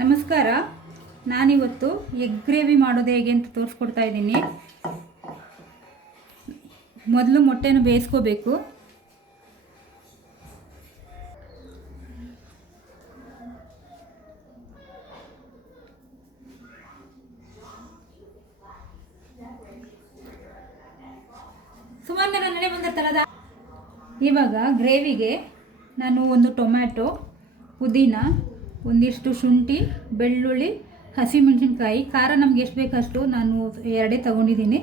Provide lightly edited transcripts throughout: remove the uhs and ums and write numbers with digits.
ನಮಸ್ಕಾರ. ನಾನಿವತ್ತು egg gravy ಮಾಡೋದು ಹೇಗೆ ಅಂತ ತೋರಿಸ್ಕೊಡ್ತಾ ಇದ್ದೀನಿ. ಮೊದಲು ಮೊಟ್ಟೆನ ಬೇಯಿಸ್ಕೋಬೇಕು. ಸುಮಾರು ನಡೆ ಬಂದಿರ್ತಾರದ. ಇವಾಗ ಗ್ರೇವಿಗೆ ನಾನು ಒಂದು ಟೊಮ್ಯಾಟೊ, ಪುದೀನ, ಒಂದಿಷ್ಟು ಶುಂಠಿ, ಬೆಳ್ಳುಳ್ಳಿ, ಹಸಿಮೆಣಸಿನ್ಕಾಯಿ, ಖಾರ ನಮ್ಗೆ ಎಷ್ಟು ಬೇಕಷ್ಟು ನಾನು 2 ತೊಗೊಂಡಿದ್ದೀನಿ.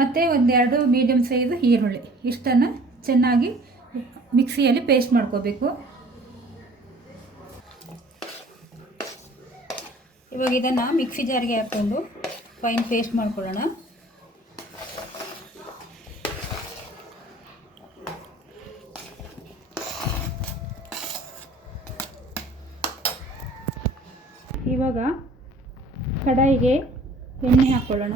ಮತ್ತು ಒಂದೆರಡು ಮೀಡಿಯಮ್ ಸೈಜ್ ಈರುಳ್ಳಿ, ಇಷ್ಟನ್ನು ಚೆನ್ನಾಗಿ ಮಿಕ್ಸಿಯಲ್ಲಿ ಪೇಸ್ಟ್ ಮಾಡ್ಕೋಬೇಕು. ಇವಾಗ ಇದನ್ನು ಮಿಕ್ಸಿ ಜಾರಿಗೆ ಹಾಕ್ಕೊಂಡು ಫೈನ್ ಪೇಸ್ಟ್ ಮಾಡ್ಕೊಳ್ಳೋಣ. ಇವಾಗ ಕಡಾಯಿಗೆ ಎಣ್ಣೆ ಹಾಕ್ಕೊಳ್ಳೋಣ.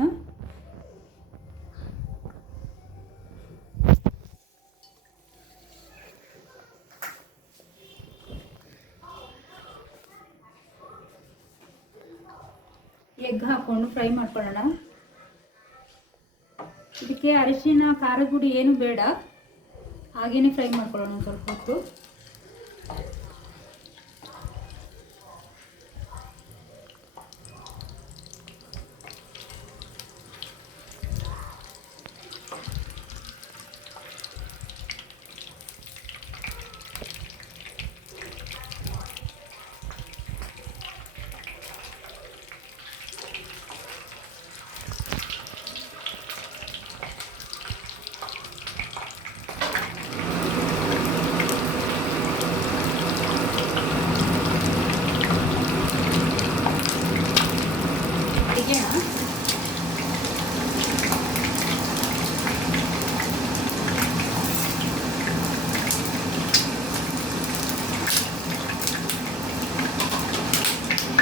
ಎಗ್ ಹಾಕ್ಕೊಂಡು ಫ್ರೈ ಮಾಡ್ಕೊಳ್ಳೋಣ. ಇದಕ್ಕೆ ಅರಿಶಿನ, ಖಾರದ ಪುಡಿ ಏನು ಬೇಡ, ಹಾಗೇನೆ ಫ್ರೈ ಮಾಡ್ಕೊಳ್ಳೋಣ ಸ್ವಲ್ಪ ಹೊತ್ತು.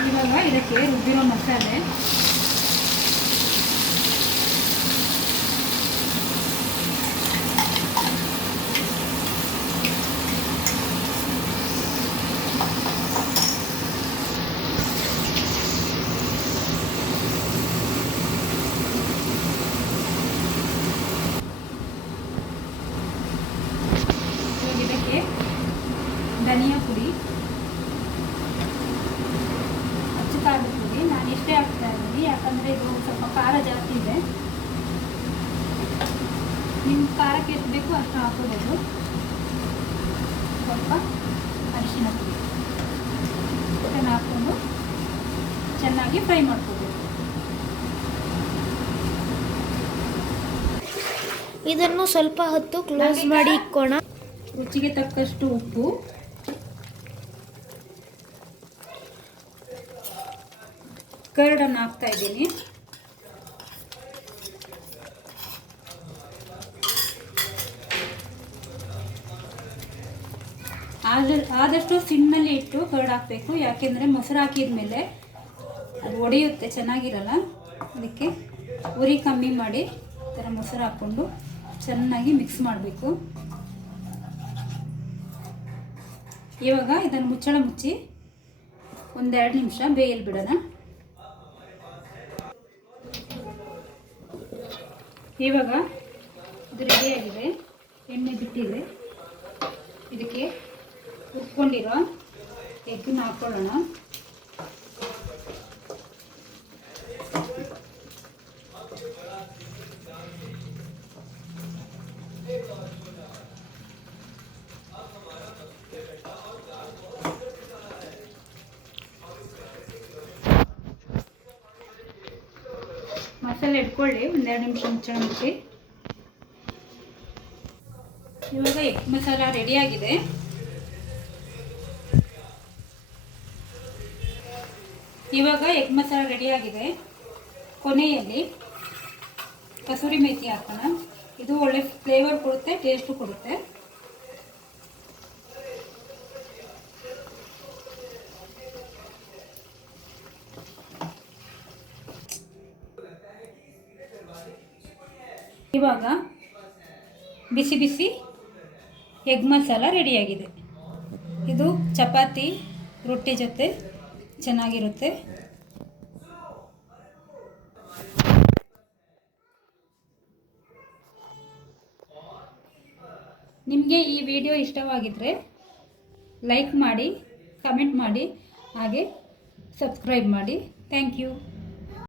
ಇವಾಗ ಇದಕ್ಕೆ ರುಬ್ಬಿರೋ ಮಸಾಲೆ, ಇದಕ್ಕೆ ಧನಿಯಾ ಪುಡಿ, ಖಾರದ ಪುಡಿ ನಾನು ಇಷ್ಟೇ ಹಾಕ್ತಾ ಇದ್ದೀನಿ, ಯಾಕಂದರೆ ಇದು ಸ್ವಲ್ಪ ಖಾರ ಜಾಸ್ತಿ ಇದೆ. ನಿಮ್ಮ ಖಾರಕ್ಕೆ ಎಷ್ಟು ಬೇಕು ಅಷ್ಟು ಹಾಕೋಬೋದು. ಸ್ವಲ್ಪ ಅರಿಶಿನ ಪುಡಿ ಇದನ್ನು ಹಾಕ್ಕೊಂಡು ಚೆನ್ನಾಗಿ ಫ್ರೈ ಮಾಡ್ಕೋಬೇಕು. ಇದನ್ನು ಸ್ವಲ್ಪ ಹೊತ್ತು ಕ್ಲೋಸ್ ಮಾಡಿ ಇಕ್ಕೋಣ. ರುಚಿಗೆ ತಕ್ಕಷ್ಟು ಉಪ್ಪು, ಕರ್ಡನ್ನು ಹಾಕ್ತಾ ಇದ್ದೀನಿ. ಆದಷ್ಟು ಸಿಮ್ನಲ್ಲಿ ಇಟ್ಟು ಕರ್ಡ್ ಹಾಕಬೇಕು, ಯಾಕೆಂದರೆ ಮೊಸರು ಹಾಕಿದ ಮೇಲೆ ಅದು ಒಡೆಯುತ್ತೆ, ಚೆನ್ನಾಗಿರಲ್ಲ. ಅದಕ್ಕೆ ಉರಿ ಕಮ್ಮಿ ಮಾಡಿ ಈ ಥರ ಮೊಸರು ಹಾಕ್ಕೊಂಡು ಚೆನ್ನಾಗಿ ಮಿಕ್ಸ್ ಮಾಡಬೇಕು. ಇವಾಗ ಇದನ್ನು ಮುಚ್ಚಳ ಮುಚ್ಚಿ 1-2 ನಿಮಿಷ ಬೇಯಲು ಬಿಡೋಣ. ಇವಾಗ ಇದು ರೆಡಿಯಾಗಿದೆ, ಎಣ್ಣೆ ಬಿಟ್ಟಿದೆ. ಇದಕ್ಕೆ ಹುರ್ಕೊಂಡಿರೋ ಎಗ್ಗನ್ನ ಹಾಕ್ಕೊಳ್ಳೋಣ. ಮಸಾಲೆ ಇಟ್ಕೊಳ್ಳಿ, 1-2 ನಿಮಿಷ ಮುಚ್ಚಳ ಮುಚ್ಚಿ. ಇವಾಗ ಎಗ್ ಮಸಾಲ ರೆಡಿಯಾಗಿದೆ. ಕೊನೆಯಲ್ಲಿ ಕಸೂರಿ ಮೇಥಿ ಹಾಕೋಣ. ಇದು ಒಳ್ಳೆ ಫ್ಲೇವರ್ ಕೊಡುತ್ತೆ, ಟೇಸ್ಟು ಕೊಡುತ್ತೆ. ಇವಾಗ ಬಿಸಿ ಬಿಸಿ ಎಗ್ ಮಸಾಲ ರೆಡಿಯಾಗಿದೆ. ಇದು ಚಪಾತಿ, ರೊಟ್ಟಿ ಜೊತೆ ಚೆನ್ನಾಗಿರುತ್ತೆ. ನಿಮಗೆ ಈ ವಿಡಿಯೋ ಇಷ್ಟವಾಗಿದ್ದರೆ ಲೈಕ್ ಮಾಡಿ, ಕಮೆಂಟ್ ಮಾಡಿ, ಹಾಗೆ ಸಬ್ಸ್ಕ್ರೈಬ್ ಮಾಡಿ. Thank you.